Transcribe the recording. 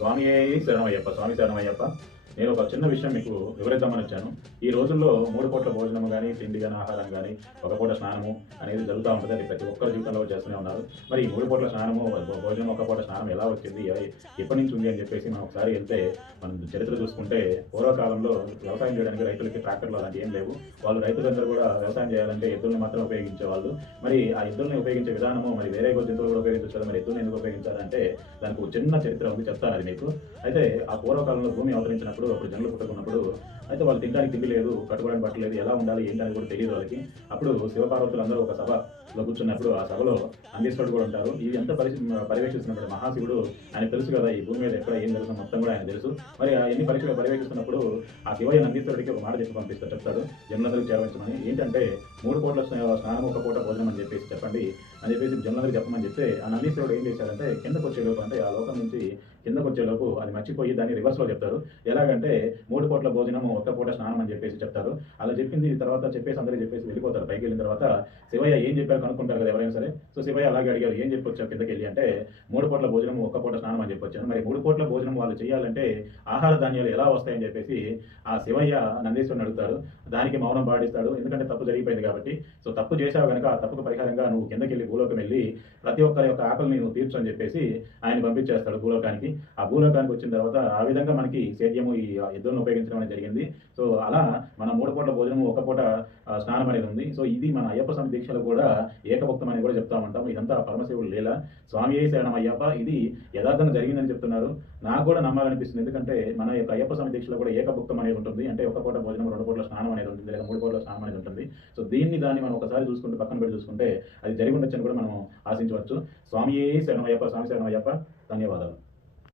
స్వామియే శరణమయ్యప్ప, స్వామి శరణమయ్యప్ప. నేను ఒక చిన్న విషయం మీకు వివరిద్దామని వచ్చాను. ఈ రోజుల్లో 3 పూట్ల భోజనం గానీ, తిండి గానీ, ఆహారం గానీ, ఒక పూట స్నానము అనేది జరుగుతా ఉంటది. అది ప్రతి ఒక్కరి జీవితంలో చేస్తూనే ఉన్నారు. మరి ఈ 3 పూట్ల స్నానము, భోజనం, ఒక పూట స్నానం ఎలా వచ్చింది? ఎప్పటి నుంచి ఉంది అని చెప్పేసి మనం ఒకసారి వెళ్తే, మనం చరిత్ర చూసుకుంటే పూర్వకాలంలో వ్యవసాయం చేయడానికి రైతులకి ట్రాక్టర్లు అలాంటివి ఏం లేవు. వాళ్ళు రైతులందరూ కూడా వ్యవసాయం చేయాలంటే ఎద్దుల్ని మాత్రం ఉపయోగించేవాళ్ళు. మరి ఆ ఎద్దుల్ని ఉపయోగించే విధానము మరి వేరే జంతువులు కూడా ఉపయోగించవచ్చు కదా, మరి ఎద్దుల్ని ఎందుకు ఉపయోగించాలంటే దానికి ఒక చిన్న చరిత్ర ఉంది, చెప్తాను అది మీకు. అయితే ఆ పూర్వకాలంలో భూమి అవతరించినప్పుడు, అప్పుడు జనులు పుట్టుకున్నప్పుడు, అయితే వాళ్ళు తినడానికి తిండి లేదు, కట్టుకోవడానికి బట్టలు లేదు, ఎలా ఉండాలి ఏంటి అని కూడా తెలియదు వాళ్ళకి. అప్పుడు శివపార్వతులు అందరూ ఒక సభలో కూర్చున్నప్పుడు, ఆ సభలో నందీశ్వరుడు కూడా ఉంటారు. ఇది ఎంత పర్యవేక్షిస్తున్నప్పుడు మహాశివుడు, ఆయన తెలుసు కదా ఈ భూమి మీద ఎక్కడ ఏం జరుగుతుందో మొత్తం కూడా ఆయన తెలుసు. మరి ఎన్ని పర్యవేక్షిస్తున్నప్పుడు ఆ శివయ్య నందీశ్వరుడికి ఒక మాట చెప్పి చెప్తాడు జనులందరికీ చేరవచ్చమని. ఏంటంటే 3 పూట్ల స్నానం, 1 పూట భోజనం అని చెప్పేసి చెప్పండి అని చెప్పేసి జనులందరికీ చెప్పమని చెప్తే, ఆ నందీశ్వరుడు ఏం చేశాడంటే కిందకు వచ్చేలోపు, అంటే ఆ లోకం నుంచి కిందకు వచ్చేలోపు అది మర్చిపోయి దాన్ని రివర్స్లో చెప్తారు. ఎలాగంటే 3 పూట్ల భోజనము, 1 పూట స్నానం అని చెప్పేసి చెప్తారు. అలా చెప్పింది తర్వాత చెప్పేసి అందరికీ చెప్పేసి వెళ్ళిపోతారు. పైకి వెళ్ళిన తర్వాత శివయ్య ఏం చెప్పారు కనుక్కుంటారు కదా ఎవరైనా సరే. సో శివయ్య అలాగే అడిగారు, ఏం చెప్పొచ్చావు కిందకి వెళ్ళి అంటే, 3 పూట్ల భోజనము, 1 పూట స్నానం అని చెప్పొచ్చాను. మరి 3 పూట్ల భోజనం వాళ్ళు చేయాలంటే ఆహార ధాన్యాలు ఎలా వస్తాయని చెప్పేసి ఆ శివయ్య నందీశ్వరుని అడుగుతారు. దానికి మౌనం పాటిస్తాడు, ఎందుకంటే తప్పు జరిగిపోయింది కాబట్టి. సో తప్పు చేశావు కనుక ఆ తప్పుకు పరిహారంగా నువ్వు కిందకి వెళ్ళి భూలోకం వెళ్ళి ప్రతి ఒక్కరి యొక్క ఆకలిని నువ్వు తీర్చు అని చెప్పేసి ఆయన పంపించేస్తాడు భూలోకానికి. ఆ భూలోకానికి వచ్చిన తర్వాత ఆ విధంగా మనకి సేద్యము ఈ ఎద్దులను ఉపయోగించడం అనేది జరిగింది. సో అలా మన 3 పూట్ల భోజనము, 1 పూట స్నానం అనేది ఉంది. సో ఇది మన అయ్యప్ప స్వామి దీక్షలో కూడా ఏకభక్తం అని కూడా చెప్తా ఉంటాం. ఇదంతా పరమశివుడు లీల. స్వామియే శరణం అయ్యప్ప. ఇది యథార్థంగా జరిగిందని చెప్తున్నారు. నాకు కూడా నమ్మాలనిపిస్తుంది, ఎందుకంటే మన యొక్క అయ్యప్ప స్వామి దీక్షలో కూడా ఏకభక్తం అనేది ఉంటుంది. అంటే 1 పూట భోజనం, 2 పూట్ల స్నానం అనేది ఉంటుంది, లేదా 3 పూట్ల స్నానం అనేది ఉంటుంది. సో దాన్ని మనం ఒకసారి చూసుకుంటే, పక్కన పెట్టి చూసుకుంటే అది జరిగి ఉండొచ్చని కూడా మనం ఆశించవచ్చు. స్వామియే శరణం అయ్యప్ప, స్వామి శరణం అయ్యప్ప. ధన్యవాదాలు.